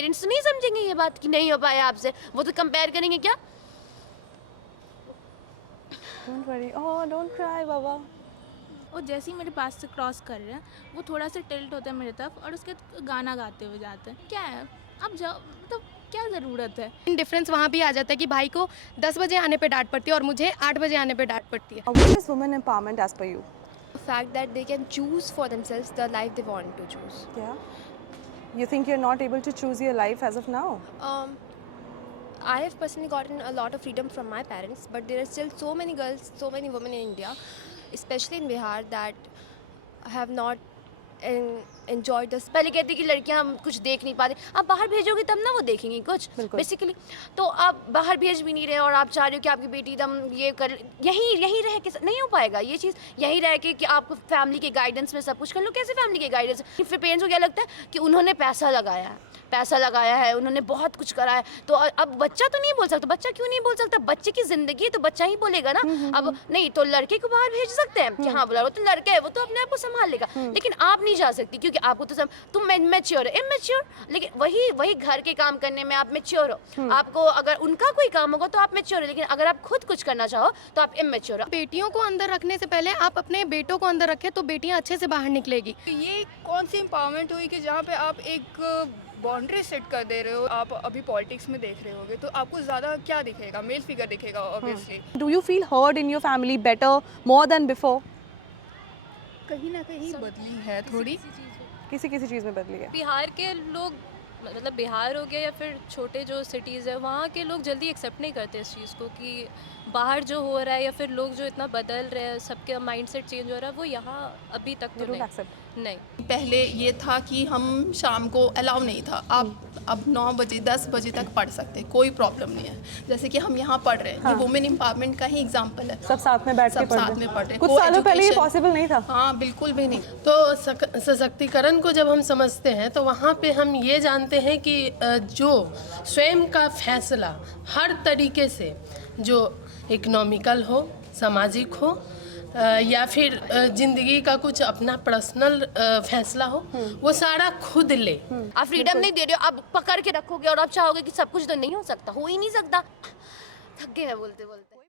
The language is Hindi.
पेरेंट्स तो नहीं समझेंगे ये बात कि नहीं हो पाया आपसे, वो तो कंपेयर करेंगे क्या। Don't worry. Oh, don't cry, बाबा. और जैसे ही मेरे पास से क्रॉस कर रहे हैं वो थोड़ा सा टिल्ट होता है मेरी तरफ और उसके गाना गाते हुए जाते हैं। क्या है, अब जाओ, मतलब क्या ज़रूरत है। डिफरेंस वहाँ भी आ जाता है कि भाई को 10 बजे आने पे डांट पड़ती है और मुझे 8 बजे आने पे डांट पड़ती है। What is women empowerment as per you? The fact that they can choose for themselves the life they want to choose. Yeah. You think you're not able to choose your life as of now? I have personally gotten a lot of freedom from my parents, but there are still so many girls, so many women in India, especially in Bihar, that have not enjoyed this. पहले कहती कि लड़कियां कुछ देख नहीं पाती, आप बाहर भेजोगे तब ना वो देखेंगी कुछ बेसिकली। तो आप बाहर भेज भी नहीं रहे और आप चाह रहे हो कि आपकी बेटी एकदम ये कर, यहीं रह के नहीं हो पाएगा ये चीज़। यहीं रह के कि आप फैमिली के गाइडेंस में सब कुछ कर लो, कैसे फैमिली के गाइडेंस। फिर पेरेंट्स को क्या लगता है कि उन्होंने पैसा लगाया है, उन्होंने बहुत कुछ करा है, तो अब बच्चा तो नहीं बोल सकता। बच्चा क्यों नहीं बोल सकता, बच्चे की ज़िंदगी है तो बच्चा ही बोलेगा ना। अब नहीं तो लड़के को बाहर भेज सकते हैं कि हाँ बोला, वो तो लड़का है, वो तो अपने आप को संभाल लेगा, लेकिन आप नहीं जा सकती क्योंकि आपको तो तुम मैच्योर है, इमेच्योर। लेकिन वही घर के काम करने में आप मैच्योर हो। आपको अगर उनका कोई काम होगा तो आप मैच्योर हो, लेकिन अगर आप खुद कुछ करना चाहो तो आप इमेच्योर हो। बेटियों को अंदर रखने से पहले आप अपने बेटों को अंदर रखें तो बेटियां अच्छे से बाहर निकलेगी। ये कौन सी एम्पावरमेंट हुई कि जहाँ पे आप एक बाउंड्री सेट कर दे रहे हो। आप अभी पॉलिटिक्स में देख रहे होगे तो आपको ज़्यादा क्या दिखेगा, मेल फिगर दिखेगा obviously. Do you feel heard in your family better, more than before? कहीं ना कहीं बदली है थोड़ी। किसी चीज़ में बदली है। बिहार के लोग, मतलब बिहार हो गया या फिर छोटे जो सिटीज़ है वहाँ के लोग जल्दी एक्सेप्ट नहीं करते इस चीज़ को कि बाहर जो हो रहा है या फिर लोग जो इतना बदल रहे हैं, सबके माइंडसेट चेंज हो रहा है, वो यहाँ अभी तक तो नहीं। पहले ये था कि हम शाम को अलाउ नहीं था, आप अब 9 बजे 10 बजे तक पढ़ सकते, कोई प्रॉब्लम नहीं है। जैसे कि हम यहाँ पढ़ रहे हैं, ये वुमेन एम्पावरमेंट का ही एग्जाम्पल है। सब साथ में बैठ के सब साथ में पढ़ रहे हैं। कुछ सालों पहले ये पॉसिबल नहीं था। हाँ बिल्कुल भी नहीं। तो सशक्तिकरण को जब हम समझते हैं तो वहाँ पे हम ये जानते हैं कि जो स्वयं का फैसला हर तरीके से, जो इकोनॉमिकल हो, सामाजिक हो, या फिर ज़िंदगी का कुछ अपना पर्सनल फैसला हो, वो सारा खुद ले। आप फ्रीडम नहीं दे रहे हो, आप पकड़ के रखोगे और आप चाहोगे कि सब कुछ तो नहीं हो सकता, हो ही नहीं सकता। थक गए मैं बोलते बोलते।